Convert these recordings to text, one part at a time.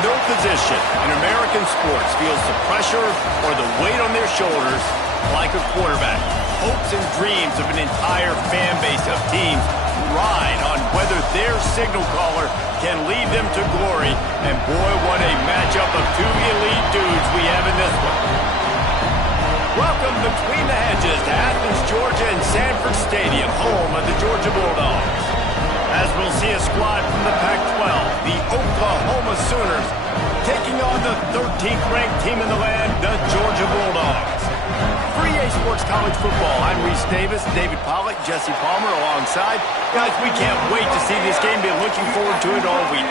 No position in American sports feels the pressure or the weight on their shoulders like a quarterback. Hopes and dreams of an entire fan base of teams ride on whether their signal caller can lead them to glory. And boy, what a matchup of two elite dudes we have in this one. Welcome between the hedges to Athens, Georgia and Sanford Stadium, home of the Georgia Bulldogs. As we'll see a squad from the Pac-12, the Oklahoma Sooners, taking on the 13th ranked team in the land, the Georgia Bulldogs. For EA Sports College Football, I'm Reese Davis, David Pollack, Jesse Palmer alongside. Guys, we can't wait to see this game. Been looking forward to it all week.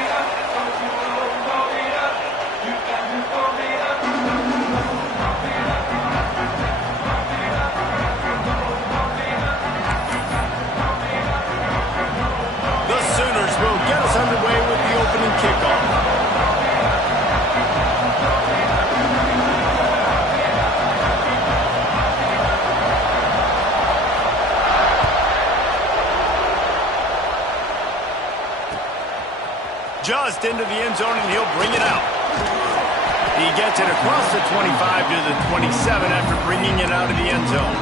The Sooners will get us underway with the opening kickoff. Just into the end zone, and he'll bring it out. He gets it across the 25 to the 27 after bringing it out of the end zone.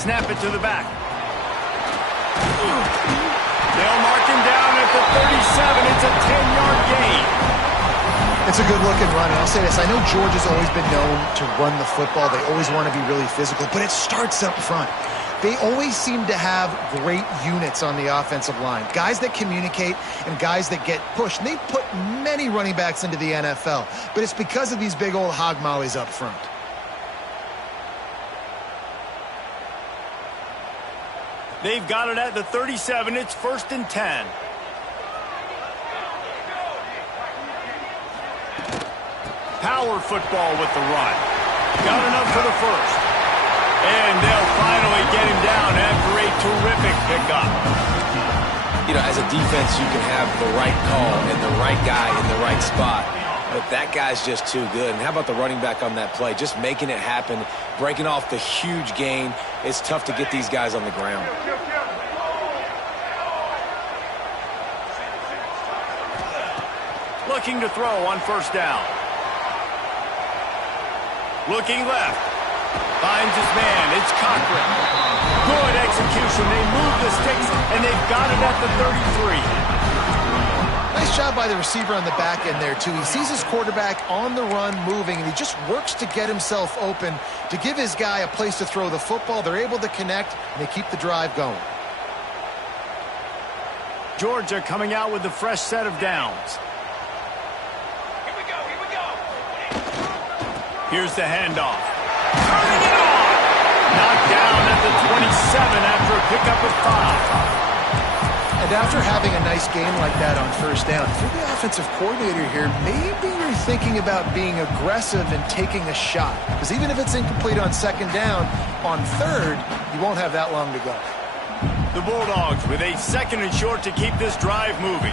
Snap it to the back. They'll mark him down at the 37. It's a 10-yard gain. It's a good-looking run, and I'll say this. I know Georgia's always been known to run the football. They always want to be really physical, but it starts up front. They always seem to have great units on the offensive line. Guys that communicate and guys that get pushed. And they've put many running backs into the NFL, but it's because of these big old hog mollies up front. They've got it at the 37. It's 1st and 10. Power football with the run. Got enough for the first. And they'll finally get him down after a terrific pickup. You know, as a defense, you can have the right call and the right guy in the right spot. But that guy's just too good. And how about the running back on that play? Just making it happen, breaking off the huge gain. It's tough to get these guys on the ground. Looking to throw on 1st down. Looking left. Finds his man. It's Cochran. Good execution. They move the sticks, and they've got it at the 33. Nice job by the receiver on the back end there, too. He sees his quarterback on the run moving, and he just works to get himself open to give his guy a place to throw the football. They're able to connect, and they keep the drive going. Georgia coming out with a fresh set of downs. Here we go. Here's the handoff. Turning it on. Knocked down at the 27 after a pickup of 5. And after having a nice game like that on first down, if you're the offensive coordinator here, maybe you're thinking about being aggressive and taking a shot. Because even if it's incomplete on second down, on third, you won't have that long to go. The Bulldogs with a 2nd and short to keep this drive moving.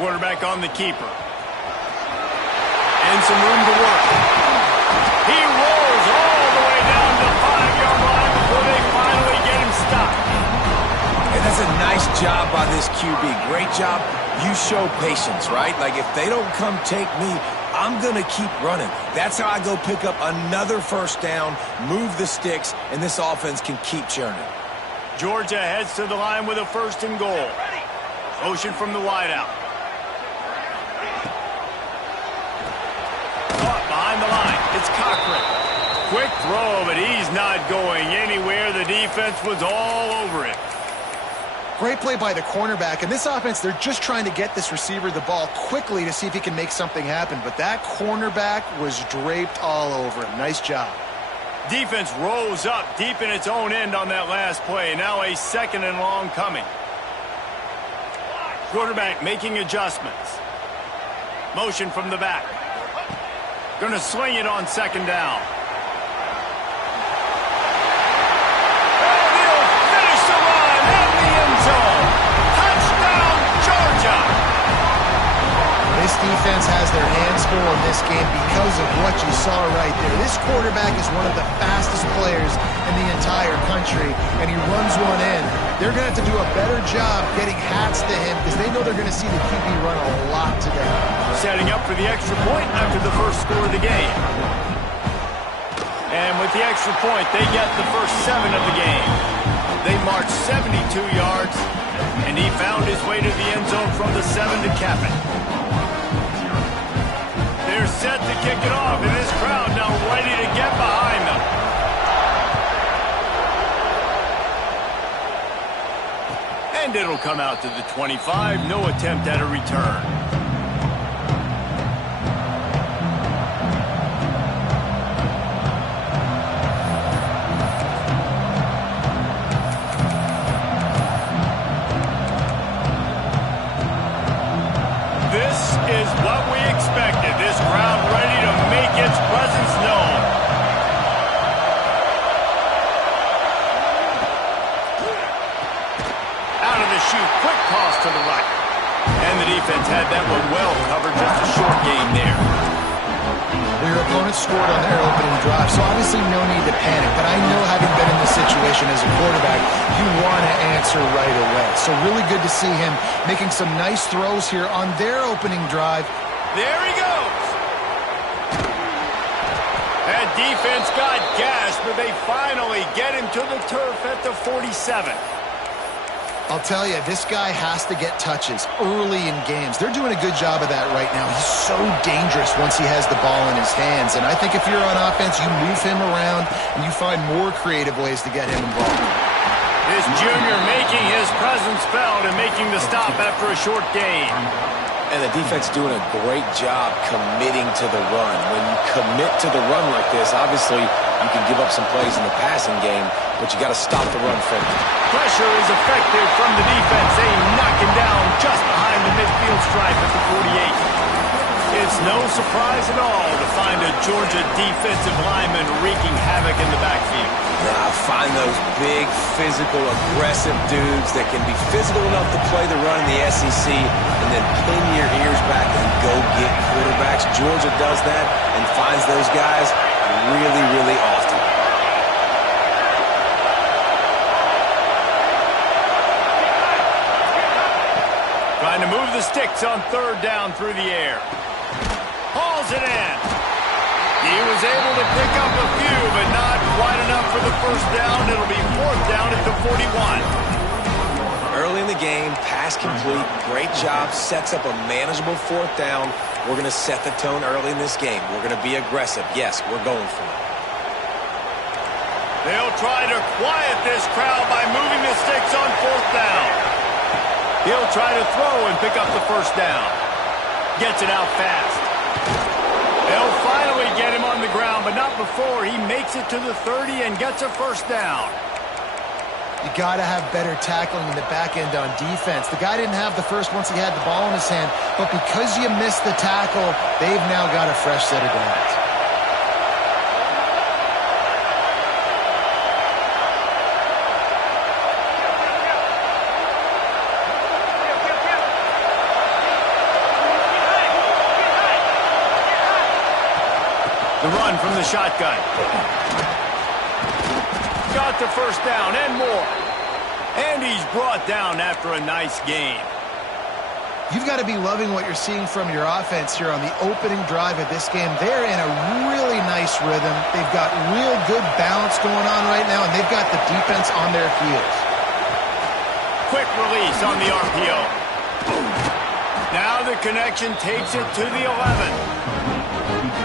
Quarterback on the keeper. And some room to work. He rolls all the way down to the 5-yard line before they finally get him stopped. And that's a nice job by this QB. Great job. You show patience, right? Like, if they don't come take me, I'm going to keep running. That's how I go pick up another first down, move the sticks, and this offense can keep churning. Georgia heads to the line with a 1st and goal. Motion from the wideout. Caught behind the line. It's Cochran. Quick throw, but he's not going anywhere. The defense was all over it. Great play by the cornerback. And this offense, they're just trying to get this receiver the ball quickly to see if he can make something happen. But that cornerback was draped all over him. Nice job. Defense rose up deep in its own end on that last play. Now a 2nd and long coming. Quarterback making adjustments. Motion from the back. Going to swing it on 2nd down. This defense has their hands full in this game because of what you saw right there. This quarterback is one of the fastest players in the entire country, and he runs one in. They're going to have to do a better job getting hats to him because they know they're going to see the QB run a lot today. Setting up for the extra point after the first score of the game. And with the extra point, they get the first 7 of the game. They marched 72 yards, and he found his way to the end zone from the 7 to cap it. They're set to kick it off, and this crowd now ready to get behind them. And it'll come out to the 25. No attempt at a return. Had that one well covered, just a short game there. Well, your opponent scored on their opening drive, so obviously no need to panic. But I know, having been in this situation as a quarterback, you want to answer right away. So really good to see him making some nice throws here on their opening drive. There he goes. That defense got gashed, but they finally get him to the turf at the 47. I'll tell you, this guy has to get touches early in games. They're doing a good job of that right now. He's so dangerous once he has the ball in his hands. And I think if you're on offense, you move him around and you find more creative ways to get him involved. This junior making his presence felt and making the stop after a short gain. And the defense doing a great job committing to the run. When you commit to the run like this, obviously you can give up some plays in the passing game, but you got to stop the run from it. Pressure is effective from the defense. They knock him down just behind the midfield stripe at the 48. It's no surprise at all to find a Georgia defensive lineman wreaking havoc in the backfield. I find those big, physical, aggressive dudes that can be physical enough to play the run in the SEC and then pin your ears back and go get quarterbacks. Georgia does that and finds those guys really, really often. Trying to move the sticks on 3rd down through the air. Hauls it in. He was able to pick up a few, but not quite enough for the first down. It'll be 4th down at the 41. Early in the game, pass complete, great job, sets up a manageable 4th down. We're going to set the tone early in this game. We're going to be aggressive. Yes, we're going for it. They'll try to quiet this crowd by moving the sticks on 4th down. He'll try to throw and pick up the first down. Gets it out fast. They'll finally get him on the ground, but not before he makes it to the 30 and gets a first down. You got to have better tackling in the back end on defense. The guy didn't have the first once he had the ball in his hand, but because you missed the tackle, they've now got a fresh set of downs. The run from the shotgun. Got the first down and more. And he's brought down after a nice gain. You've got to be loving what you're seeing from your offense here on the opening drive of this game. They're in a really nice rhythm. They've got real good balance going on right now, and they've got the defense on their heels. Quick release on the RPO. Now the connection takes it to the 11.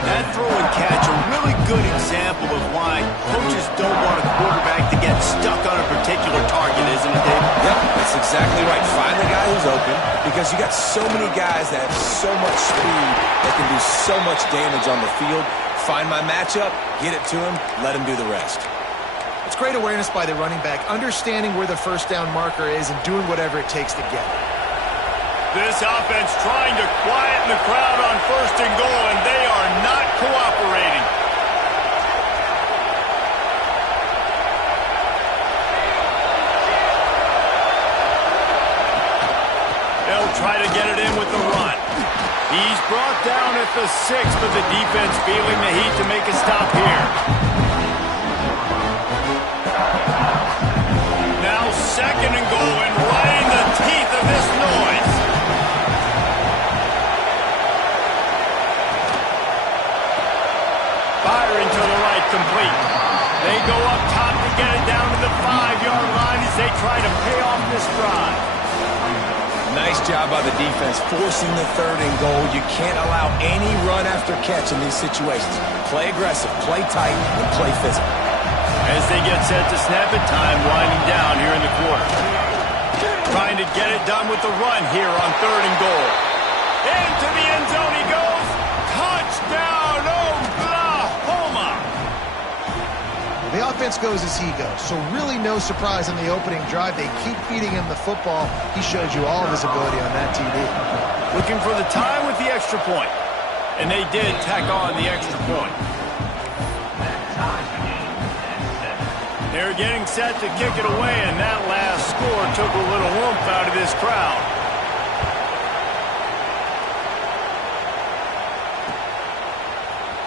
That throw and catch, a really good example of why coaches don't want a quarterback to get stuck on a particular target, isn't it, David? Yep, that's exactly right. Find the guy who's open, because you got so many guys that have so much speed that can do so much damage on the field. Find my matchup, get it to him, let him do the rest. It's great awareness by the running back, understanding where the first down marker is and doing whatever it takes to get it. This offense trying to quieten the crowd on 1st and goal, and they are not cooperating. They'll try to get it in with the run. He's brought down at the 6th, but the defense feeling the heat to make a stop here. Now 2nd and goal, and right in the teeth of this noise. Firing to the right, complete. They go up top to get it down to the 5-yard line as they try to pay off this drive. Nice job by the defense, forcing the 3rd and goal. You can't allow any run after catch in these situations. Play aggressive, play tight, and play physical. As they get set to snap it, time winding down here in the quarter. Trying to get it done with the run here on 3rd and goal. Into the end zone he goes. Touchdown, Oklahoma! The offense goes as he goes, so really no surprise on the opening drive. They keep feeding him the football. He showed you all of his ability on that TD. Looking for the time with the extra point. And they did tack on the extra point. They're getting set to kick it away, and that last score took a little oomph out of this crowd.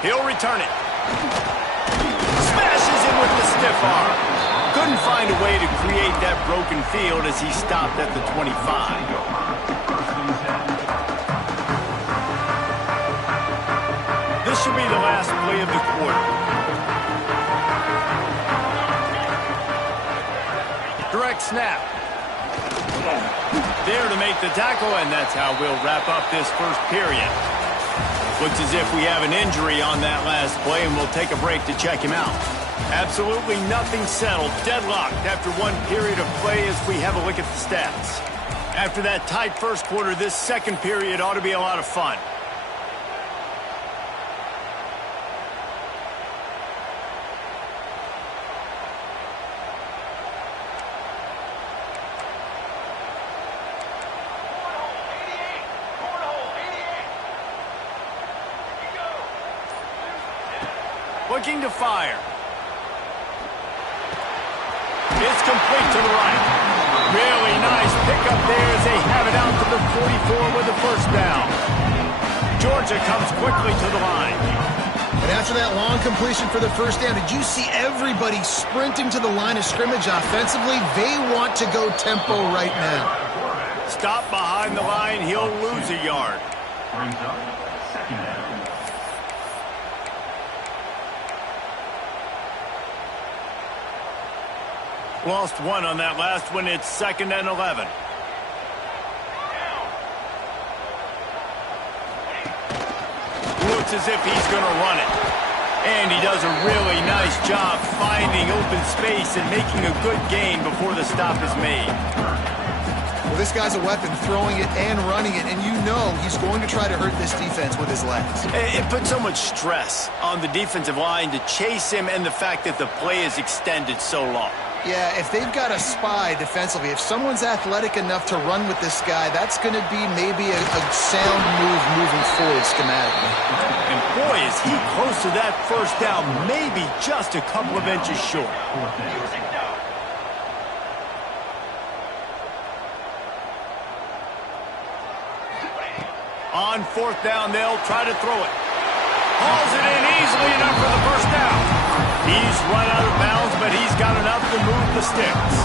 He'll return it. Smashes it with the stiff arm. Couldn't find a way to create that broken field as he stopped at the 25. This should be the last play of the quarter. Direct snap. There to make the tackle, and that's how we'll wrap up this first period. Looks as if we have an injury on that last play, and we'll take a break to check him out. Absolutely nothing settled. Deadlocked after one period of play as we have a look at the stats. After that tight first quarter, this second period ought to be a lot of fun. Looking to fire. It's complete to the right. Really nice pickup there as they have it out to the 44 with the first down. Georgia comes quickly to the line. And after that long completion for the first down, did you see everybody sprinting to the line of scrimmage offensively? They want to go tempo right now. Stop behind the line. He'll lose a yard. Lost one on that last one. It's 2nd and 11. Looks as if he's going to run it. And he does a really nice job finding open space and making a good gain before the stop is made. Well, this guy's a weapon, throwing it and running it, and you know he's going to try to hurt this defense with his legs. It puts so much stress on the defensive line to chase him and the fact that the play is extended so long. Yeah, if they've got a spy defensively, if someone's athletic enough to run with this guy, that's going to be maybe a sound move moving forward schematically. And boy, is he close to that first down, maybe just a couple of inches short. On 4th down, they'll try to throw it. Hauls it in easily enough for the first down. He's run out of bounds, but he's got enough to move the sticks.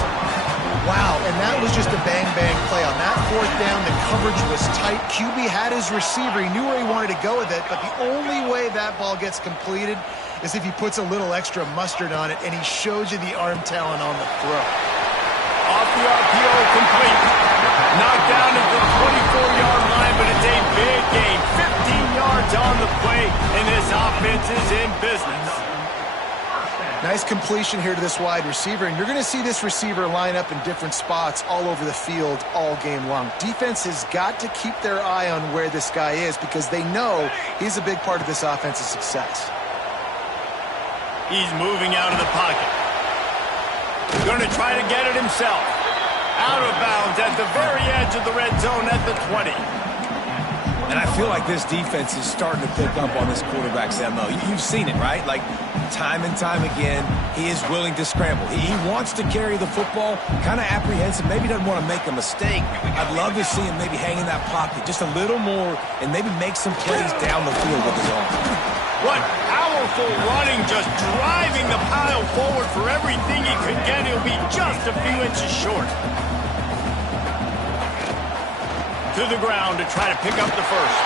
Wow, and that was just a bang-bang play. On that 4th down, the coverage was tight. QB had his receiver. He knew where he wanted to go with it, but the only way that ball gets completed is if he puts a little extra mustard on it, and he shows you the arm talent on the throw. Off the RPO, complete. Knocked down at the 24-yard line, but it's a big gain. 15 yards on the play, and this offense is in business. Nice completion here to this wide receiver, and you're going to see this receiver line up in different spots all over the field all game long. Defense has got to keep their eye on where this guy is because they know he's a big part of this offense's success. He's moving out of the pocket. Going to try to get it himself. Out of bounds at the very edge of the red zone at the 20. And I feel like this defense is starting to pick up on this quarterback's MO. You've seen it, right? Like, time and time again, he is willing to scramble. He wants to carry the football, kind of apprehensive, maybe doesn't want to make a mistake. I'd love to see him maybe hang in that pocket just a little more and maybe make some plays down the field with his arm. What powerful running, just driving the pile forward for everything he could get. He'll be just a few inches short. To the ground to try to pick up the first.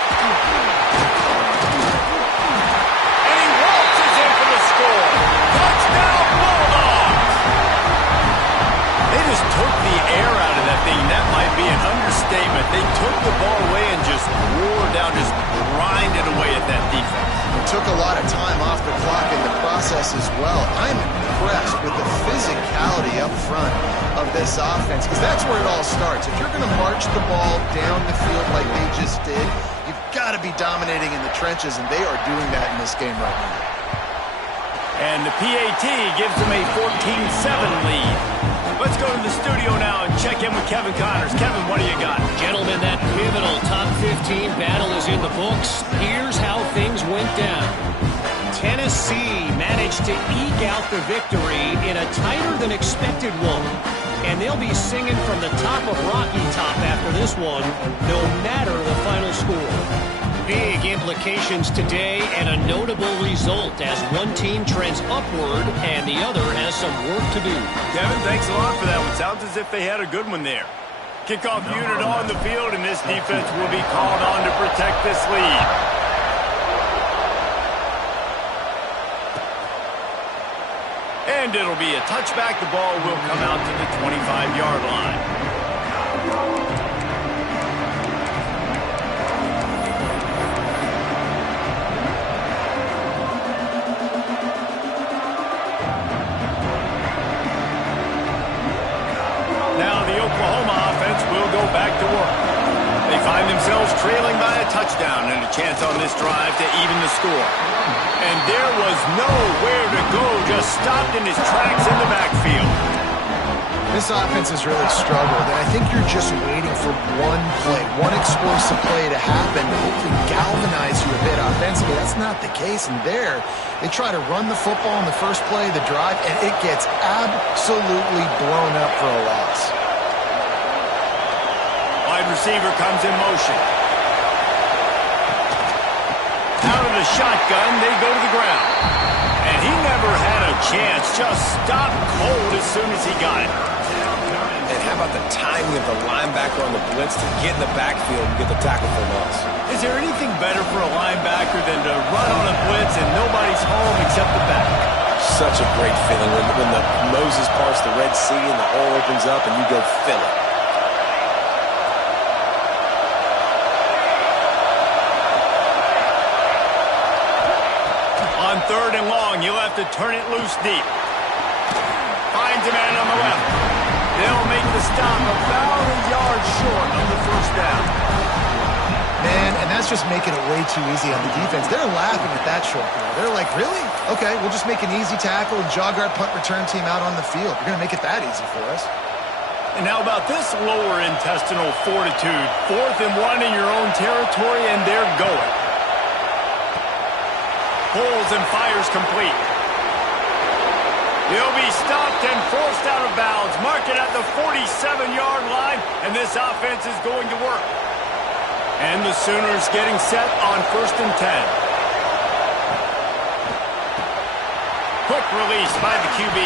And he waltzes in for the score. Touchdown, Bulldogs! They just took the air out of that thing. That might be an understatement. They took the ball away and just wore down, just grinded away at that defense. It took a lot of time off the clock in the process as well. I'm impressed with the physicality up front of this offense because that's where it all starts. If you're going to march the ball down the field like they just did, you've got to be dominating in the trenches, and they are doing that in this game right now. And the PAT gives them a 14-7 lead. Let's go to the studio now and check in with Kevin Connors. Kevin, what do you got? Gentlemen, that pivotal top 15 battle is in the books. Here's how things went down. Tennessee managed to eke out the victory in a tighter-than-expected one. And they'll be singing from the top of Rocky Top after this one, no matter the final score. Big implications today and a notable result as one team trends upward and the other has some work to do. Kevin, thanks a lot for that one. Sounds as if they had a good one there. Kickoff unit on the field, and this defense will be called on to protect this lead. And it'll be a touchback. The ball will come out to the 25-yard line. Now the Oklahoma offense will go back to work. They find themselves trailing by a touchdown and a chance on this drive to even the score. And there was nowhere to go, just stopped in his tracks in the backfield. This offense has really struggled, and I think you're just waiting for one play, one explosive play to happen to hopefully galvanize you a bit offensively. That's not the case, and there, they try to run the football in the first play of the drive, and it gets absolutely blown up for a loss. Wide receiver comes in motion. Out of the shotgun, they go to the ground. And he never had a chance, just stopped cold as soon as he got it. And how about the timing of the linebacker on the blitz to get in the backfield and get the tackle for loss? Is there anything better for a linebacker than to run on a blitz and nobody's home except the back? such a great feeling when the Moses parts the Red Sea and the hole opens up and you go fill it. On 3rd and long, you'll have to turn it loose deep. Finds a man on the left. They'll make the stop about a yard short of the first down. Man, and that's just making it way too easy on the defense. They're laughing at that short throw. They're like, really? Okay, we'll just make an easy tackle and jog our punt return team out on the field. You're going to make it that easy for us. And how about this lower intestinal fortitude? 4th and 1 in your own territory, and they're going. Pulls and fires complete. He'll be stopped and forced out of bounds. Mark it at the 47-yard line, and this offense is going to work. And the Sooners getting set on 1st and 10. Quick release by the QB.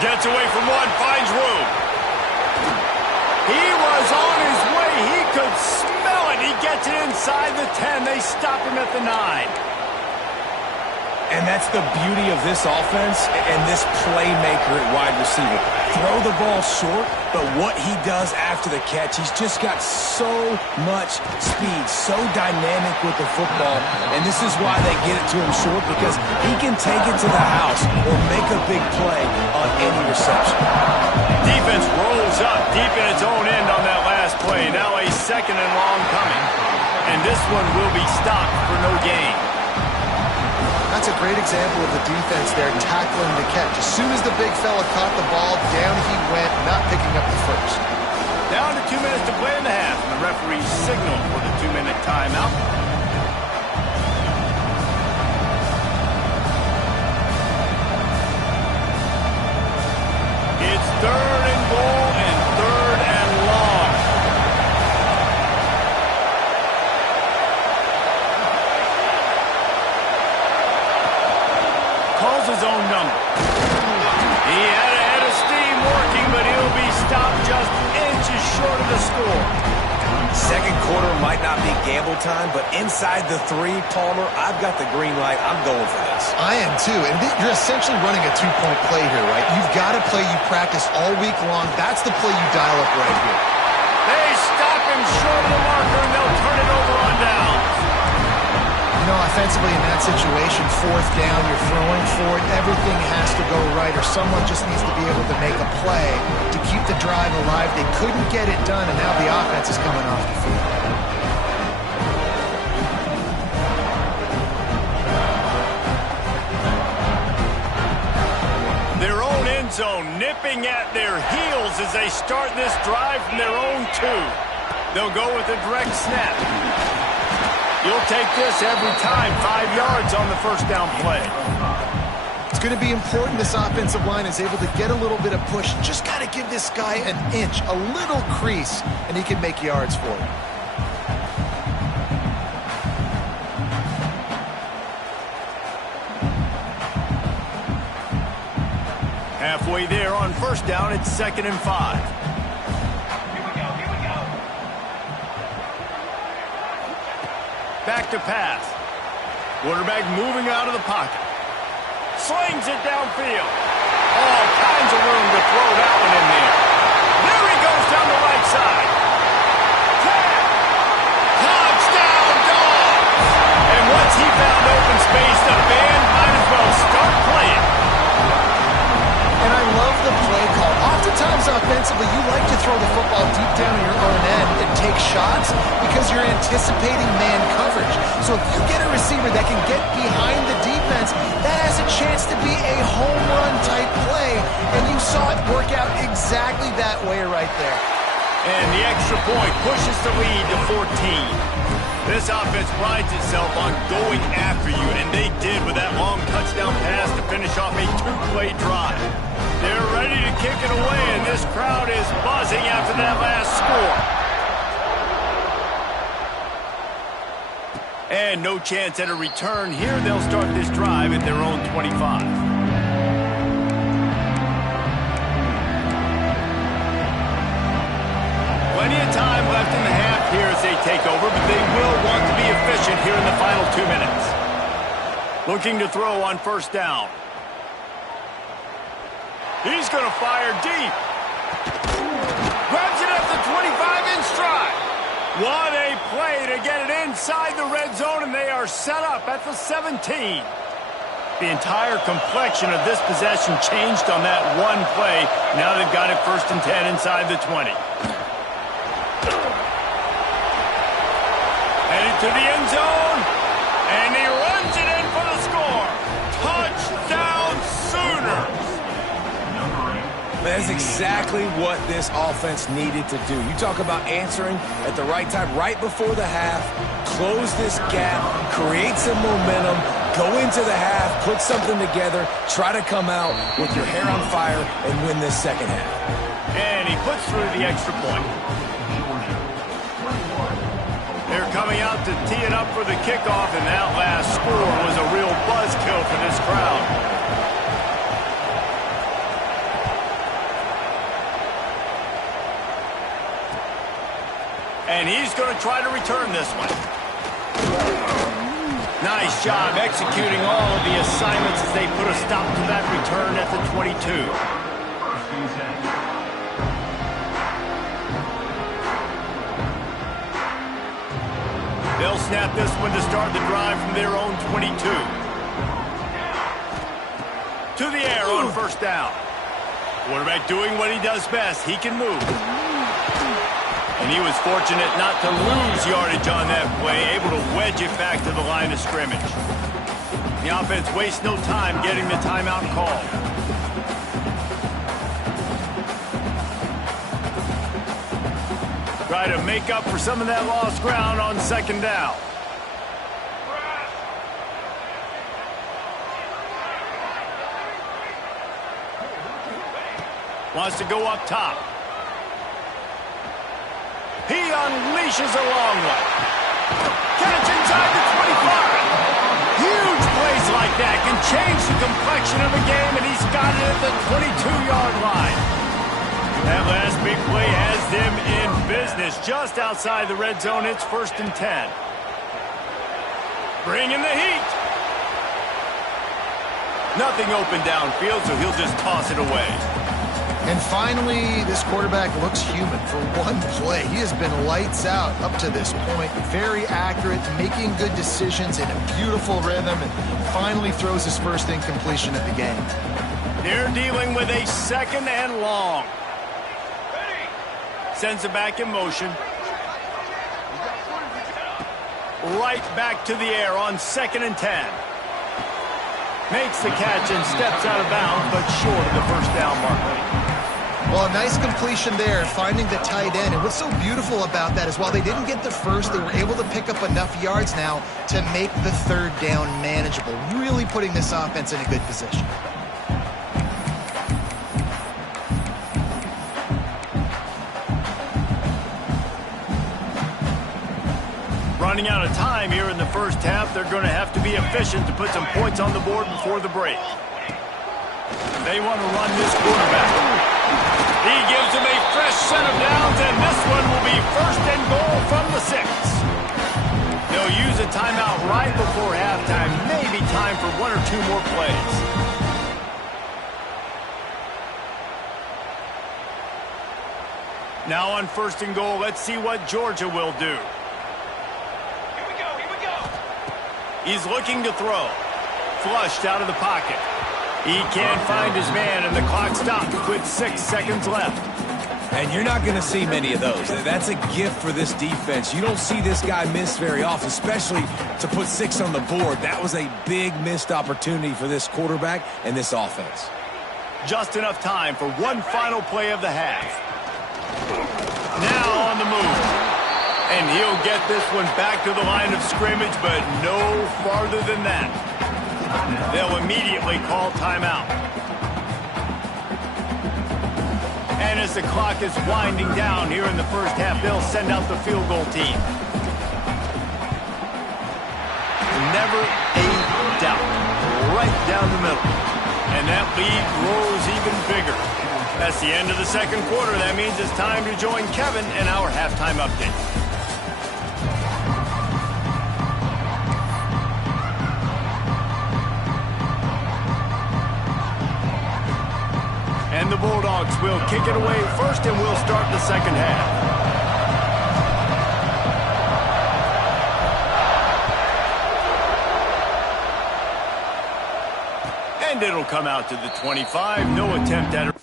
Gets away from one, finds room. He was on his way. He could smell it. He gets it inside the 10. They stop him at the 9. And that's the beauty of this offense and this playmaker at wide receiver. Throw the ball short, but what he does after the catch, he's just got so much speed, so dynamic with the football. And this is why they get it to him short, because he can take it to the house or make a big play on any reception. Defense rolls up deep in its own end on that last play. Now a 2nd and long coming. And this one will be stopped for no gain. That's a great example of the defense there tackling the catch. As soon as the big fella caught the ball, down he went, not picking up the first. Down to 2 minutes to play in the half, and the referee signaled for the 2-minute timeout. It's 3rd and goal and 3rd and long. Calls his own number. He had a head of steam working, but he'll be stopped just inches short of the score. Second quarter might not be gamble time, but inside the 3, Palmer, I've got the green light. I'm going for this. I am too, and you're essentially running a 2-point play here, right? You've got a play you practice all week long. That's the play you dial up right here. They stop him short of the marker, and they'll turn it over on downs. You know, offensively in that situation, 4th down, you're throwing for it, everything has to go right, or someone just needs to be able to make a play to keep the drive alive. They couldn't get it done, and now the offense is coming off the field. Their own end zone nipping at their heels as they start this drive from their own 2. They'll go with a direct snap. You'll take this every time. 5 yards on the first down play. It's going to be important this offensive line is able to get a little bit of push. Just got to give this guy an inch, a little crease, and he can make yards for it. Halfway there on first down, it's 2nd and 5. Back to pass. Quarterback moving out of the pocket. Slings it downfield. All kinds of room to throw that one in there. There he goes down the right side. Touchdown, Dogs! And once he found open space, the band might as well start playing. And I love the play call. Oftentimes offensively, you like to throw the football deep down in your own end and take shots because you're anticipating man coverage. So if you get a receiver that can get behind the defense, that has a chance to be a home run type play. And you saw it work out exactly that way right there. And the extra point pushes the lead to 14. This offense prides itself on going after you, and they did with that long touchdown pass to finish off a 2-play drive. They're ready to kick it away, and this crowd is buzzing after that last score. And no chance at a return here. They'll start this drive at their own 25. Plenty of time left in the half here as they take over, but they will want to be efficient here in the final 2 minutes. Looking to throw on first down. He's going to fire deep. Grabs it at the 25 in stride. What a play to get it inside the red zone, and they are set up at the 17. The entire complexion of this possession changed on that one play. Now they've got it 1st and 10 inside the 20. Headed to the end zone, and he runs it in for the score. Touchdown Sooners! That's exactly what this offense needed to do. You talk about answering at the right time, right before the half, close this gap, create some momentum, go into the half, put something together, try to come out with your hair on fire and win this second half. And he puts through the extra point. They're coming out to tee it up for the kickoff, and that last score was a real buzzkill for this crowd. And he's going to try to return this one. Nice job executing all of the assignments as they put a stop to that return at the 22. They'll snap this one to start the drive from their own 22. To the air on 1st down. Quarterback doing what he does best. He can move. And he was fortunate not to lose yardage on that play, able to wedge it back to the line of scrimmage. The offense wastes no time getting the timeout call. Try to make up for some of that lost ground on 2nd down. Wants to go up top. He unleashes a long one. Catch inside the 25. Huge plays like that can change the complexion of a game, and he's got it at the 22-yard line. That last big play has them in business. Just outside the red zone, it's 1st and 10. Bring in the heat. Nothing open downfield, so he'll just toss it away. And finally, this quarterback looks human for one play. He has been lights out up to this point. Very accurate, making good decisions in a beautiful rhythm, and finally throws his first incompletion of the game. They're dealing with a 2nd and long. Sends it back in motion. Right back to the air on 2nd and 10. Makes the catch and steps out of bounds, but short of the 1st down marker. Well, a nice completion there, finding the tight end. And what's so beautiful about that is while they didn't get the first, they were able to pick up enough yards now to make the 3rd down manageable, really putting this offense in a good position. Running out of time here in the 1st half, they're going to have to be efficient to put some points on the board before the break. They want to run this quarterback. He gives him a fresh set of downs, and this one will be 1st and goal from the 6. They'll use a timeout right before halftime. Maybe time for 1 or 2 more plays. Now on 1st and goal, let's see what Georgia will do. Here we go, here we go. He's looking to throw. Flushed out of the pocket. He can't find his man, and the clock stops with 6 seconds left. And you're not going to see many of those. That's a gift for this defense. You don't see this guy miss very often, especially to put 6 on the board. That was a big missed opportunity for this quarterback and this offense. Just enough time for one final play of the half. Now on the move. And he'll get this one back to the line of scrimmage, but no farther than that. They'll immediately call timeout. And as the clock is winding down here in the 1st half, they'll send out the field goal team. Never a doubt. Right down the middle. And that lead grows even bigger. That's the end of the 2nd quarter. That means it's time to join Kevin in our halftime update. Bulldogs will kick it away first, and we'll start the second half. And it'll come out to the 25. No attempt at it.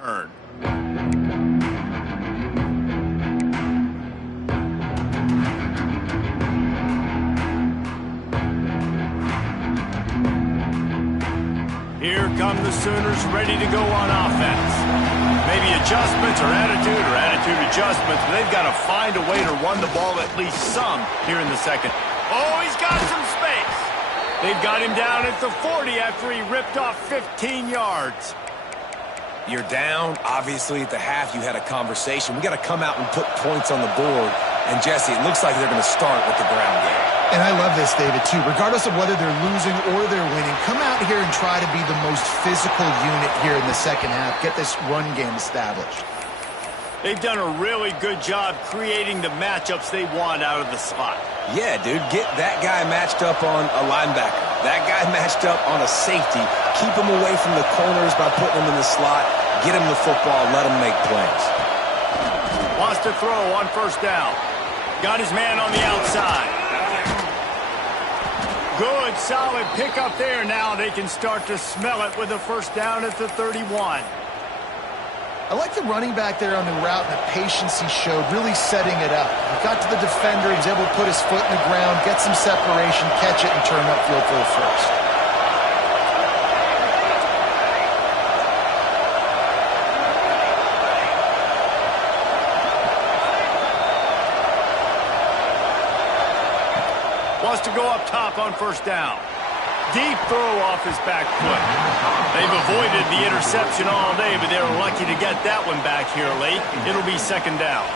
Earn. Here come the Sooners ready to go on offense. Maybe adjustments or attitude adjustments. But they've got to find a way to run the ball at least some here in the second. Oh, he's got some space. They've got him down at the 40 after he ripped off 15 yards. You're down. Obviously, at the half, you had a conversation. We got to come out and put points on the board. And, Jesse, it looks like they're going to start with the ground game. And I love this, David, too. Regardless of whether they're losing or they're winning, come out here and try to be the most physical unit here in the second half. Get this run game established. They've done a really good job creating the matchups they want out of the slot. Yeah, dude, get that guy matched up on a linebacker. That guy matched up on a safety. Keep him away from the corners by putting him in the slot. Get him the football. Let him make plays. Wants to throw on first down. Got his man on the outside. Good, solid pickup there. Now they can start to smell it with a first down at the 31. I like the running back there on the route and the patience he showed, really setting it up. He got to the defender, he was able to put his foot in the ground, get some separation, catch it, and turn upfield for the first. Wants to go up top on first down. Deep throw off his back foot. They've avoided the interception all day, but they were lucky to get that one back here late. It'll be second down.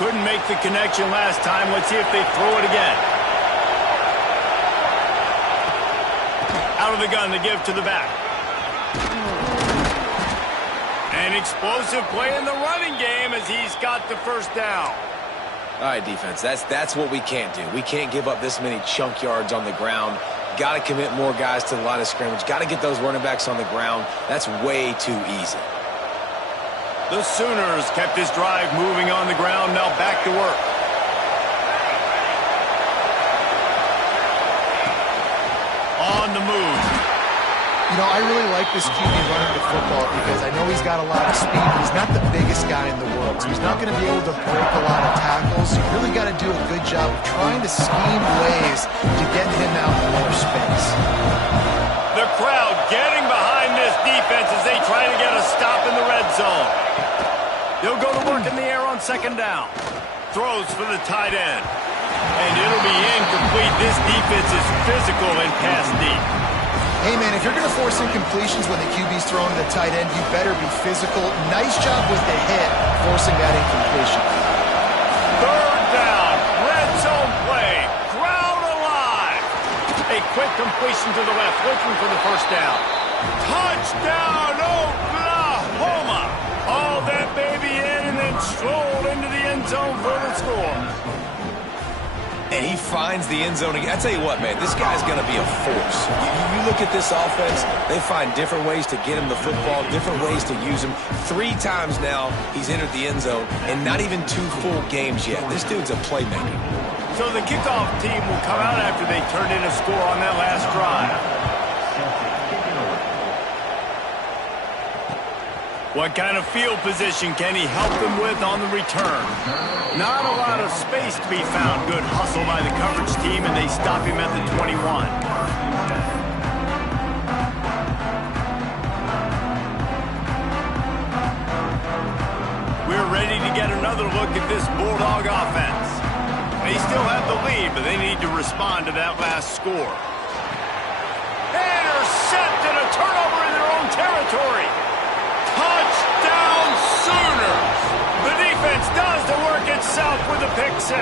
Couldn't make the connection last time. Let's see if they throw it again. Out of the gun to give to the back. An explosive play in the running game as he's got the first down. All right, defense, that's what we can't do. We can't give up this many chunk yards on the ground. Got to commit more guys to the line of scrimmage. Got to get those running backs on the ground. That's way too easy. The Sooners kept this drive moving on the ground. Now back to work. On the move. You know, I really like this QB running the football because I know he's got a lot of speed, but he's not the biggest guy in the world. So he's not going to be able to break a lot of tackles. You really got to do a good job of trying to scheme ways to get him out more space. The crowd getting behind this defense as they try to get a stop in the red zone. They'll go to work in the air on second down. Throws for the tight end. And it'll be incomplete. This defense is physical and pass deep. Hey, man, if you're going to force incompletions when the QB's throwing the tight end, you better be physical. Nice job with the hit, forcing that incompletion. Third down, red zone play, crowd alive. A quick completion to the left, looking for the first down. Touchdown, Oklahoma. All that baby in and then strolled into the end zone for the score. And he finds the end zone again. I tell you what, man, this guy's going to be a force. You look at this offense, they find different ways to get him the football, different ways to use him. 3 times now he's entered the end zone, and not even 2 full games yet. This dude's a playmaker. So the kickoff team will come out after they turned in a score on that last drive. What kind of field position can he help them with on the return? Not a lot of space to be found. Good hustle by the coverage team, and they stop him at the 21. We're ready to get another look at this Bulldog offense. They still have the lead, but they need to respond to that last score. Intercepted, a turnover in their own territory. Touchdown Sooners! The defense does the work itself with a pick 6.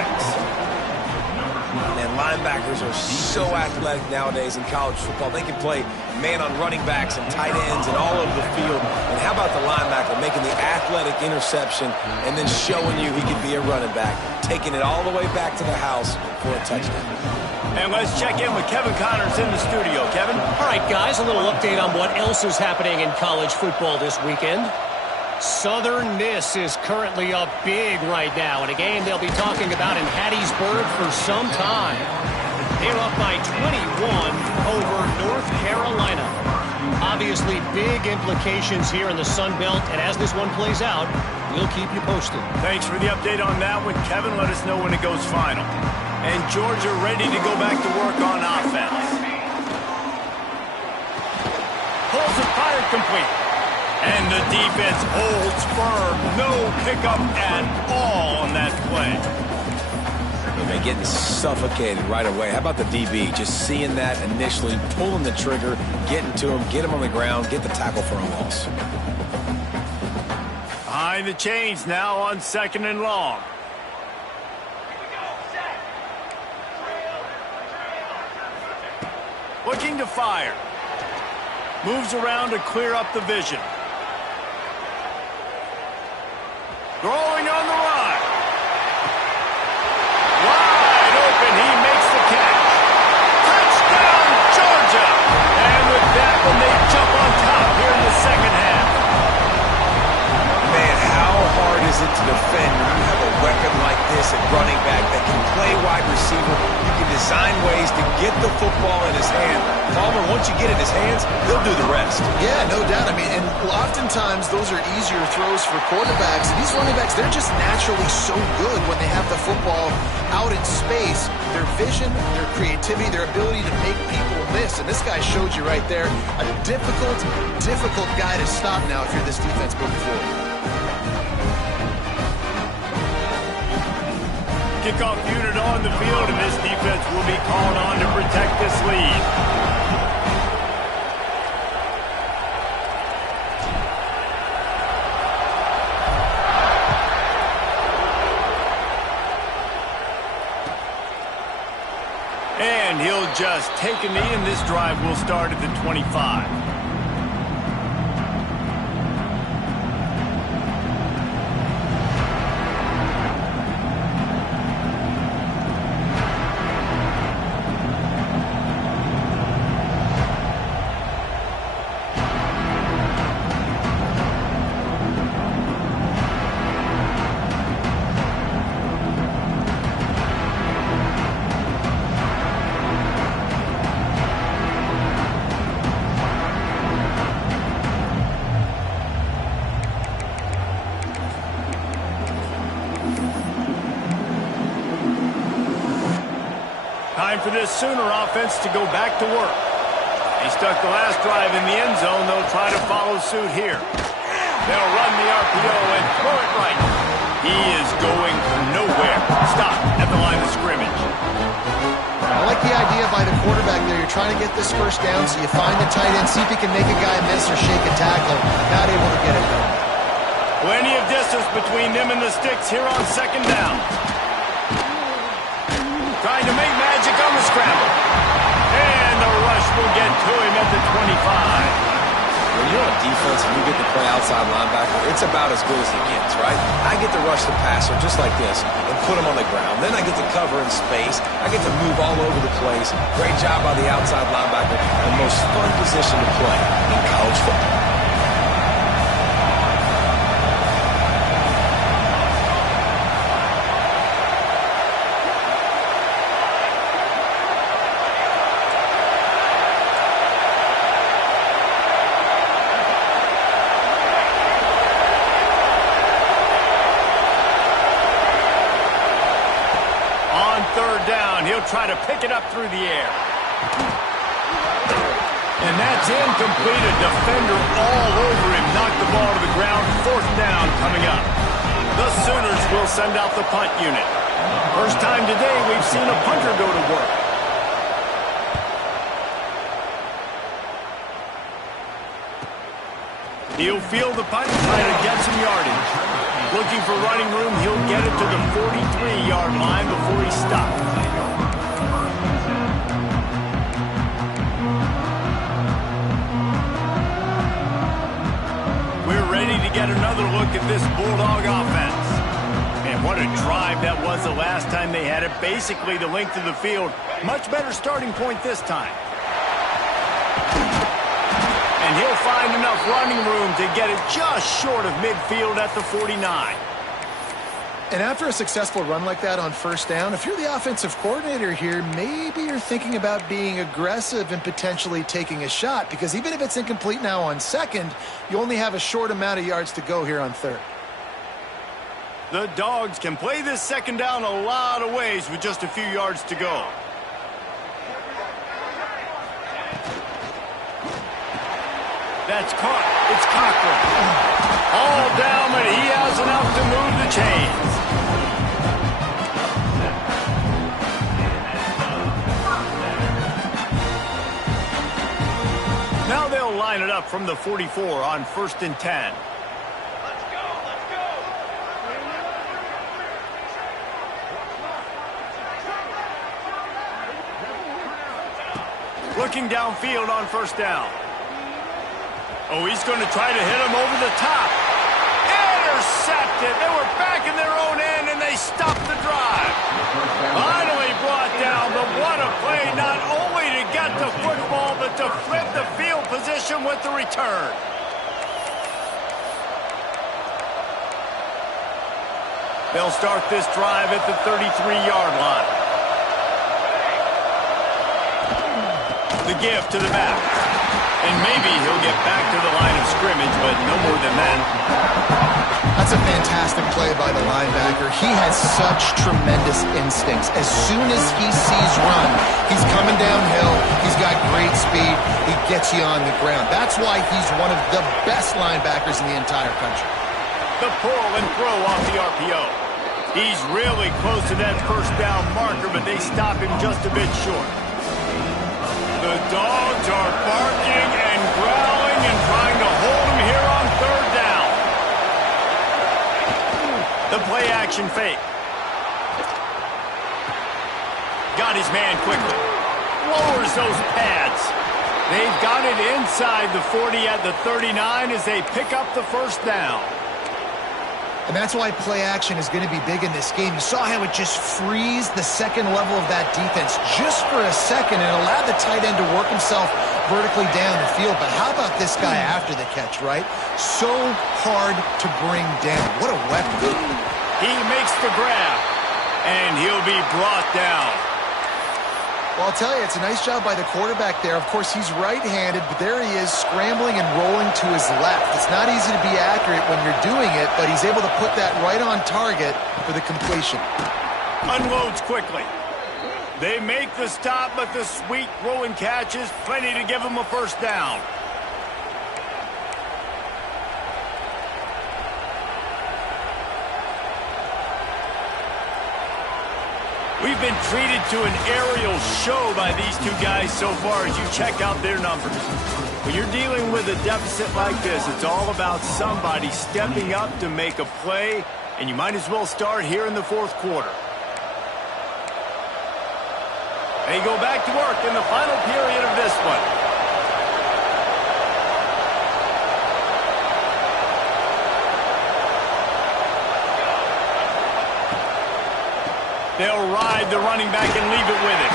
Man, linebackers are so athletic nowadays in college football. They can play man on running backs and tight ends and all over the field. And how about the linebacker making the athletic interception and then showing you he could be a running back, taking it all the way back to the house for a touchdown. And let's check in with Kevin Connors in the studio. Kevin? All right, guys, a little update on what else is happening in college football this weekend. Southern Miss is currently up big right now in a game they'll be talking about in Hattiesburg for some time. They're up by 21 over North Carolina. Obviously, big implications here in the Sun Belt, and as this one plays out, we'll keep you posted. Thanks for the update on that one, Kevin. Let us know when it goes final. And Georgia ready to go back to work on offense. Pulls it, fired complete. And the defense holds firm. No pickup at all on that play. They're getting suffocated right away. How about the DB? Just seeing that initially, pulling the trigger, getting to him, get him on the ground, get the tackle for a loss. Behind the chains now on 2nd and long. Looking to fire. Moves around to clear up the vision. Throwing on the run. Wide open, he makes the catch. Touchdown, Georgia! And with that one, they jump on top here in the second half. Man, how hard is it to defend when you have a weapon like this at running back that can play wide receiver? You can design ways to get the football in his hand. Palmer, once you get it in his hands, he'll do the rest. Yeah, no doubt. I mean, and oftentimes those are easier throws for quarterbacks. These running backs, they're just naturally so good when they have the football out in space. Their vision, their creativity, their ability to make people miss. And this guy showed you right there, a difficult guy to stop now if you're this defense moving forward. Kickoff unit on the field, and this defense will be called on to protect this lead. And he'll just take a knee, and this drive will start at the 25. Time for this Sooner offense to go back to work. They stuck the last drive in the end zone. They'll try to follow suit here. They'll run the RPO and throw it right. He is going nowhere. Stop at the line of scrimmage. I like the idea by the quarterback there. You're trying to get this first down, so you find the tight end, see if he can make a guy miss or shake a tackle. Not able to get it done. Plenty of distance between them and the sticks here on second down. Trying to make magic on the scramble. And the rush will get to him at the 25. When you're on defense and you get to play outside linebacker, it's about as good as it gets, right? I get to rush the passer just like this and put him on the ground. Then I get to cover in space. I get to move all over the place. Great job by the outside linebacker. The most fun position to play in college football. Try to pick it up through the air. And that's incomplete. A defender all over him. Knocked the ball to the ground. Fourth down coming up. The Sooners will send out the punt unit. First time today we've seen a punter go to work. He'll field the punt and try to get some yardage. Looking for running room. He'll get it to the 43-yard line before he stops. To get another look at this Bulldog offense. And what a drive that was the last time they had it. Basically the length of the field. Much better starting point this time. And he'll find enough running room to get it just short of midfield at the 49. And after a successful run like that on first down, if you're the offensive coordinator here, maybe you're thinking about being aggressive and potentially taking a shot, because even if it's incomplete now on second, you only have a short amount of yards to go here on third. The Dogs can play this second down a lot of ways with just a few yards to go. That's caught. It's Cochran. All down, but he has enough to move the chains. Now they'll line it up from the 44 on 1st and 10. Let's go, let's go. Looking downfield on first down. Oh, he's going to try to hit him over the top. Intercepted. They were back in their own end, and they stopped the drive. Finally brought down, but what a play, not only to get the football, but to flip the field position with the return. They'll start this drive at the 33-yard line. The give to the back. And maybe he'll get back to the line of scrimmage, but no more than that. That's a fantastic play by the linebacker. He has such tremendous instincts. As soon as he sees run, he's coming downhill. He's got great speed. He gets you on the ground. That's why he's one of the best linebackers in the entire country. The pull and throw off the RPO. He's really close to that first down marker, but they stop him just a bit short. The Dogs are barking and growling and trying to hold him here on third down. The play-action fake. Got his man quickly. Lowers those pads. They've got it inside the 40 at the 39 as they pick up the first down. And that's why play action is going to be big in this game. You saw how it just frees the second level of that defense just for a second and allowed the tight end to work himself vertically down the field. But how about this guy after the catch, right? So hard to bring down. What a weapon. He makes the grab, and he'll be brought down. Well, I'll tell you, it's a nice job by the quarterback there. Of course, he's right-handed, but there he is scrambling and rolling to his left. It's not easy to be accurate when you're doing it, but he's able to put that right on target for the completion. Unloads quickly. They make the stop, but the sweet throwing catch is plenty to give them a first down. We've been treated to an aerial show by these two guys so far as you check out their numbers. When you're dealing with a deficit like this, it's all about somebody stepping up to make a play, and you might as well start here in the fourth quarter. They go back to work in the final period of this one. They'll ride the running back and leave it with him.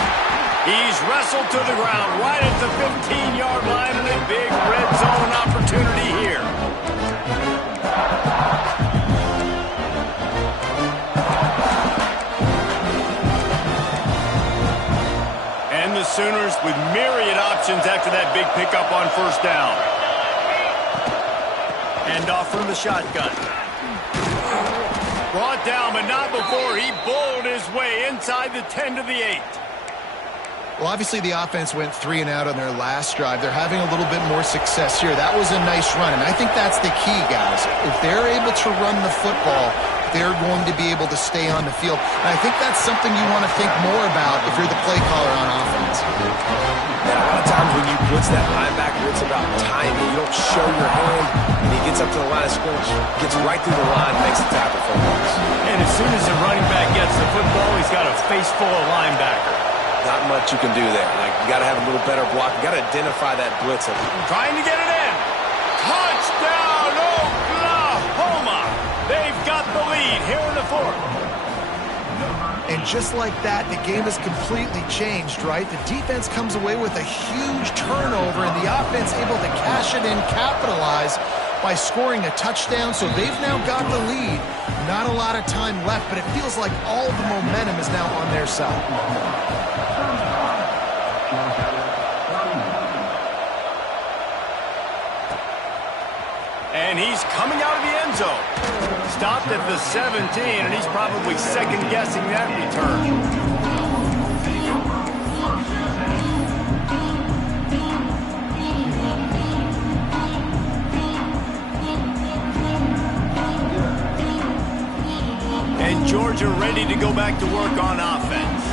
He's wrestled to the ground right at the 15-yard line, and a big red zone opportunity here. And the Sooners with myriad options after that big pickup on first down. And off from the shotgun. Brought down, but not before he bowled his way inside the 10 to the 8. Well, obviously the offense went 3 and out on their last drive. They're having a little bit more success here. That was a nice run, and I think that's the key, guys. If they're able to run the football, they're going to be able to stay on the field. And I think that's something you want to think more about if you're the play caller on offense. And a lot of times when you blitz that linebacker, it's about timing. You don't show your hand, and he gets up to the line of scrimmage, gets right through the line, makes the tackle for once. And as soon as the running back gets the football, he's got a face full of linebacker. Not much you can do there. Like, you got to have a little better block. You got to identify that blitzer. Trying to get it in. Touchdown, Oklahoma! They've got the lead here in the fourth. And just like that, the game has completely changed, right? The defense comes away with a huge turnover, and the offense able to cash it in, capitalize by scoring a touchdown. So they've now got the lead. Not a lot of time left, but it feels like all the momentum is now on their side. And he's coming out of the end zone. Stopped at the 17, and he's probably second-guessing that return. And Georgia ready to go back to work on offense.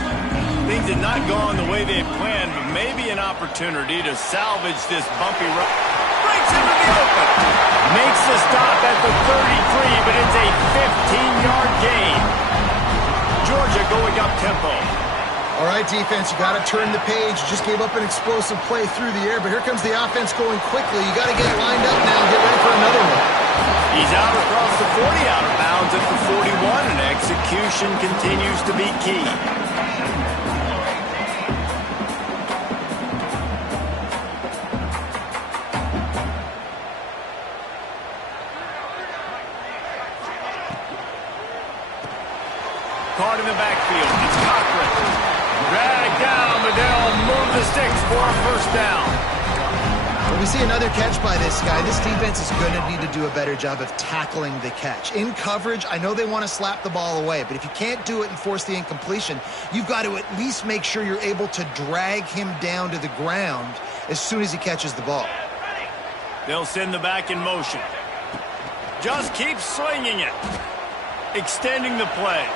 Things had not gone the way they planned, but maybe an opportunity to salvage this bumpy run. Breaks into the open. Makes the stop at the 33, but it's a 15-yard gain. Georgia going up tempo. All right, defense, you got to turn the page. You just gave up an explosive play through the air, but here comes the offense going quickly. You got to get lined up now and get ready for another one. He's out across the 40, out of bounds at the 41, and execution continues to be key. Caught in the backfield. It's Cochran. Dragged down, but they'll move the sticks for a first down. When we see another catch by this guy, this defense is going to need to do a better job of tackling the catch. In coverage, I know they want to slap the ball away, but if you can't do it and force the incompletion, you've got to at least make sure you're able to drag him down to the ground as soon as he catches the ball. They'll send the back in motion. Just keep slinging it. Extending the play.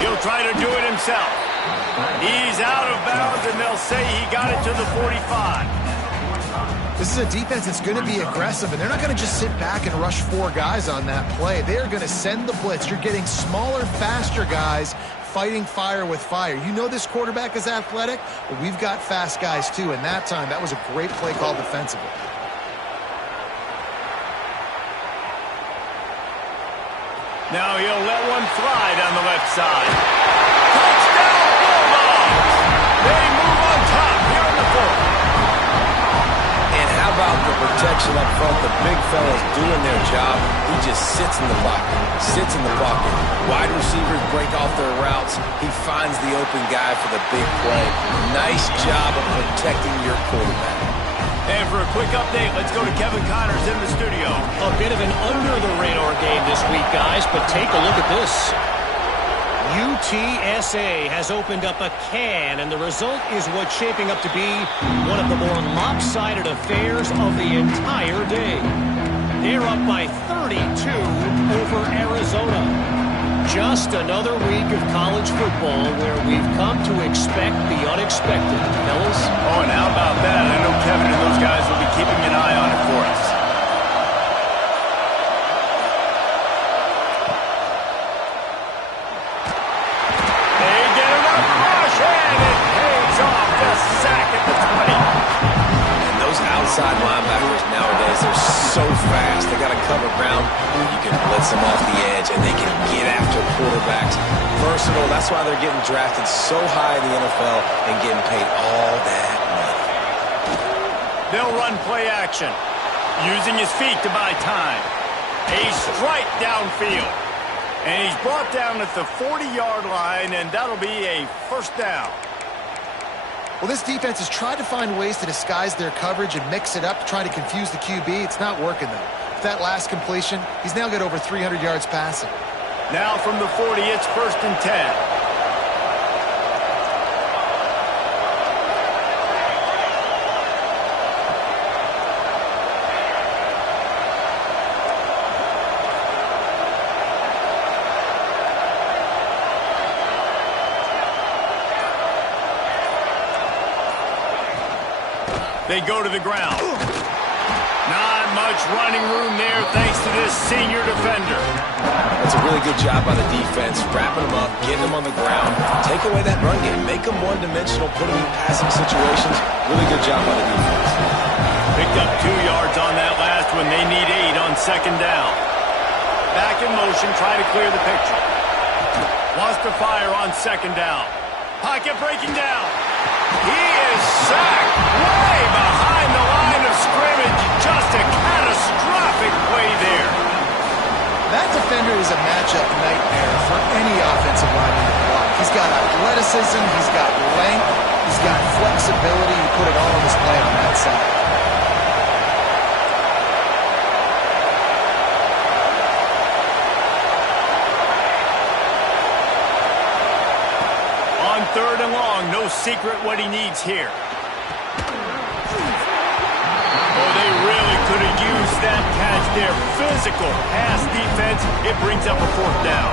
He'll try to do it himself. He's out of bounds, and they'll say he got it to the 45. This is a defense that's going to be aggressive, and they're not going to just sit back and rush 4 guys on that play. They are going to send the blitz. You're getting smaller, faster guys fighting fire with fire. You know this quarterback is athletic, but we've got fast guys too, and that time, that was a great play call defensively. Now he'll let one fly down the left side. Touchdown, Bulldogs! They move on top here in the fourth. And how about the protection up front? The big fella's doing their job. He just sits in the pocket. Wide receivers break off their routes. He finds the open guy for the big play. Nice job of protecting your quarterback. And for a quick update, let's go to Kevin Connors in the studio. A bit of an under-the-radar game this week, guys, but take a look at this. UTSA has opened up a can, and the result is what's shaping up to be one of the more lopsided affairs of the entire day. They're up by 32 over Arizona. Just another week of college football where we've come to expect the unexpected, fellas. Oh, and how about that? I know Kevin and those guys will be keeping an eye on it for us. They get it up, rush, and it pays off. The sack at the 20. And those outside linebackers nowadays, they're so fast. They got to cover ground. You can blitz them off the edge, and they can get after quarterbacks. Versatile. That's why they're getting drafted so high in the NFL and getting paid all that money. They'll run play action, using his feet to buy time. A strike downfield. And he's brought down at the 40-yard line, and that'll be a first down. Well, this defense has tried to find ways to disguise their coverage and mix it up to try to confuse the QB. It's not working, though. With that last completion, he's now got over 300 yards passing. Now from the 40, it's 1st and 10. They go to the ground. Not much running room there thanks to this senior defender. That's a really good job by the defense, wrapping them up, getting them on the ground, take away that run game, make them one-dimensional, put them in passing situations. Really good job by the defense. Picked up 2 yards on that last one. They need 8 on 2nd down. Back in motion, try to clear the picture. Wants to fire on 2nd down. Pocket breaking down. He is sacked way behind the line of scrimmage. Just a catastrophic play there. That defender is a matchup nightmare for any offensive lineman to block. He's got athleticism, he's got length, he's got flexibility. He put it all on display on that side. On 3rd and long, no secret what he needs here. Oh, they really could have used that catch there. Physical pass defense. It brings up a 4th down.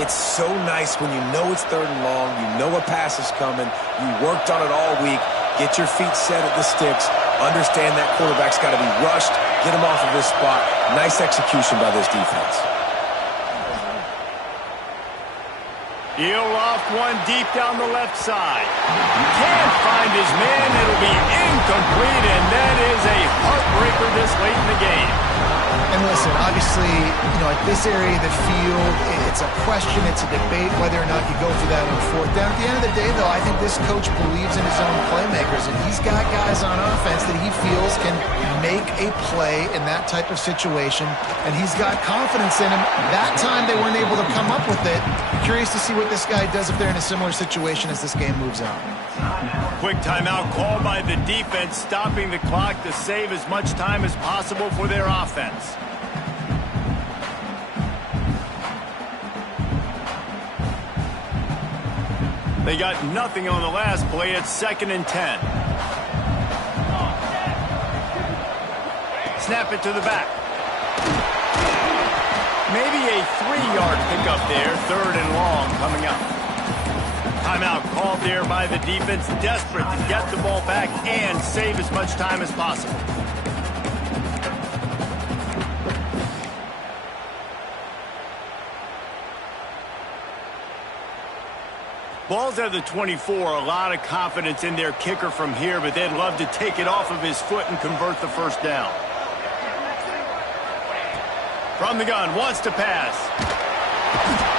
It's so nice when you know it's 3rd and long, you know a pass is coming, you worked on it all week, get your feet set at the sticks, understand that quarterback's got to be rushed, get him off of this spot. Nice execution by this defense. He'll loft one deep down the left side. Can't find his man. It'll be incomplete, and that is a heartbreaker this late in the game. And listen, obviously, at this area of the field, it's a question, it's a debate whether or not you go for that on 4th down. At the end of the day, though, I think this coach believes in his own playmakers, and he's got guys on offense that he feels can make a play in that type of situation, and he's got confidence in him. That time they weren't able to come up with it. Curious to see what this guy does if they're in a similar situation as this game moves on. Quick timeout called by the defense, stopping the clock to save as much time as possible for their offense. They got nothing on the last play. It's 2nd and 10. Snap it to the back. Maybe a 3-yard pickup there. 3rd and long coming up. Timeout called there by the defense, desperate to get the ball back and save as much time as possible. Ball's at the 24. A lot of confidence in their kicker from here, but they'd love to take it off of his foot and convert the 1st down. From the gun, wants to pass.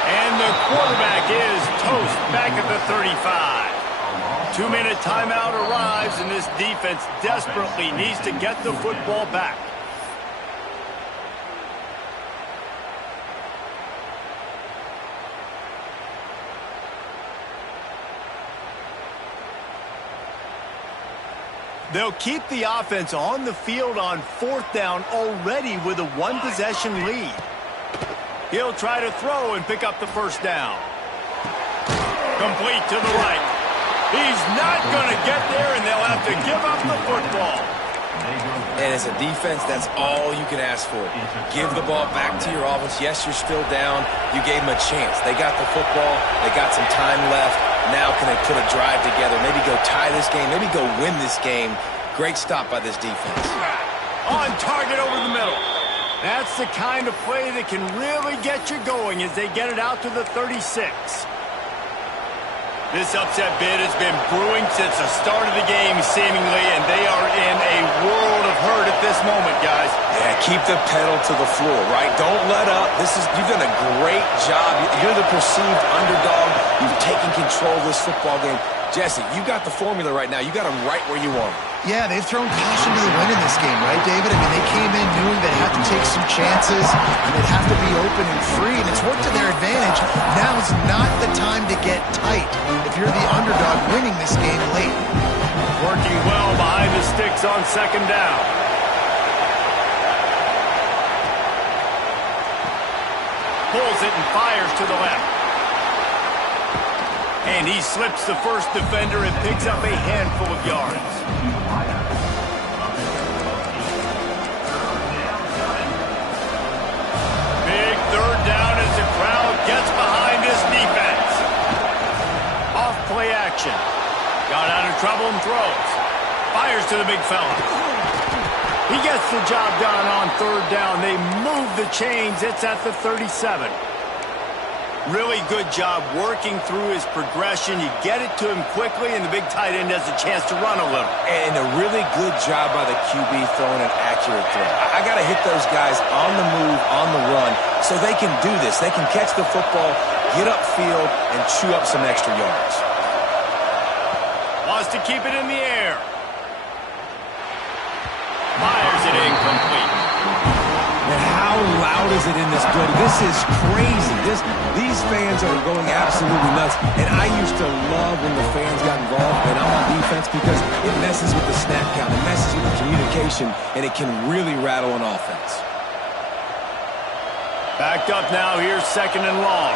And the quarterback is toast back at the 35. 2-minute timeout arrives, and this defense desperately needs to get the football back. They'll keep the offense on the field on 4th down already with a 1-possession lead. He'll try to throw and pick up the 1st down. Complete to the right. He's not going to get there, and they'll have to give up the football. And as a defense, that's all you can ask for. Give the ball back to your offense. Yes, you're still down. You gave them a chance. They got the football. They got some time left. Now can they put a drive together? Maybe go tie this game. Maybe go win this game. Great stop by this defense. On target over the middle. That's the kind of play that can really get you going as they get it out to the 36. This upset bid has been brewing since the start of the game, seemingly, and they are in a world of hurt at this moment, guys. Yeah, keep the pedal to the floor, right? Don't let up. You've done a great job. You're the perceived underdog. You've taken control of this football game. Jesse, you got the formula right now. You got them right where you want them. Yeah, they've thrown caution to the wind in this game, right, David? I mean, they came in knowing they'd have to take some chances, and they'd have to be open and free, and it's worked to their advantage. Now is not the time to get tight if you're the underdog winning this game late. Working well behind the sticks on second down. Pulls it and fires to the left. And he slips the first defender and picks up a handful of yards. Big third down as the crowd gets behind this defense. Off play action. Got out of trouble and throws. Fires to the big fella. He gets the job done on third down. They move the chains. It's at the 37. Really good job working through his progression. You get it to him quickly, and the big tight end has a chance to run a little. And a really good job by the QB throwing an accurate throw. I got to hit those guys on the move, on the run, so they can do this. They can catch the football, get upfield, and chew up some extra yards. Wants to keep it in the air. Fires it incomplete. And how loud is it in this building? This is crazy. These fans are going absolutely nuts. And I used to love when the fans got involved when I'm on defense because it messes with the snap count. It messes with the communication, and it can really rattle an offense. Backed up now. Here's second and long.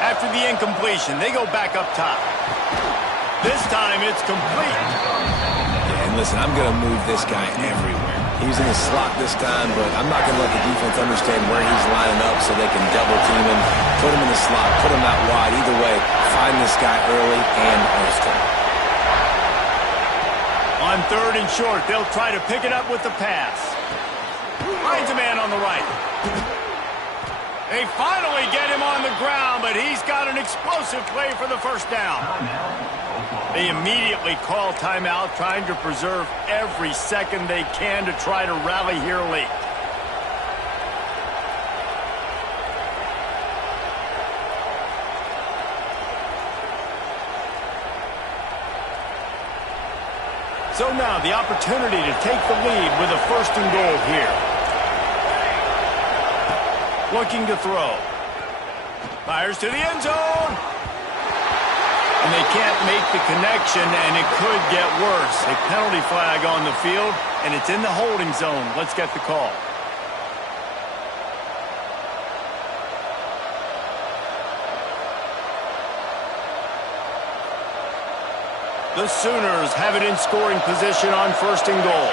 After the incompletion, they go back up top. This time it's complete. Yeah, and listen, I'm going to move this guy everywhere. He's in the slot this time, but I'm not going to let the defense understand where he's lining up so they can double team him, put him in the slot, put him out wide. Either way, find this guy early and often. On third and short, they'll try to pick it up with the pass. Finds a man on the right. They finally get him on the ground, but he's got an explosive play for the first down. They immediately call timeout, trying to preserve every second they can to try to rally here late. So now the opportunity to take the lead with a first and goal here. Looking to throw. Fires to the end zone. And they can't make the connection, and it could get worse. A penalty flag on the field, and it's in the holding zone. Let's get the call. The Sooners have it in scoring position on first and goal.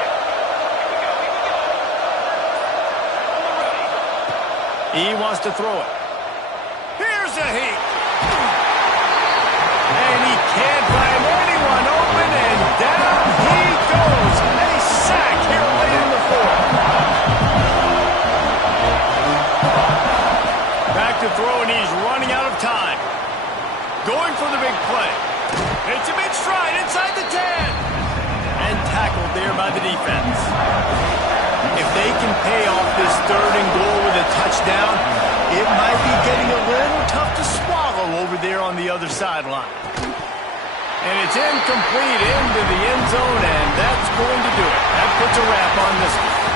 He wants to throw it. Here's a heat. And he can't find anyone open, and down he goes. A sack here late in the fourth. Back to throw, and he's running out of time. Going for the big play. It's a mid-stride inside the 10. And tackled there by the defense. If they can pay off this third and goal with a touchdown, it might be getting a little tough to swallow over there on the other sideline. And it's incomplete into the end zone, and that's going to do it. That puts a wrap on this one.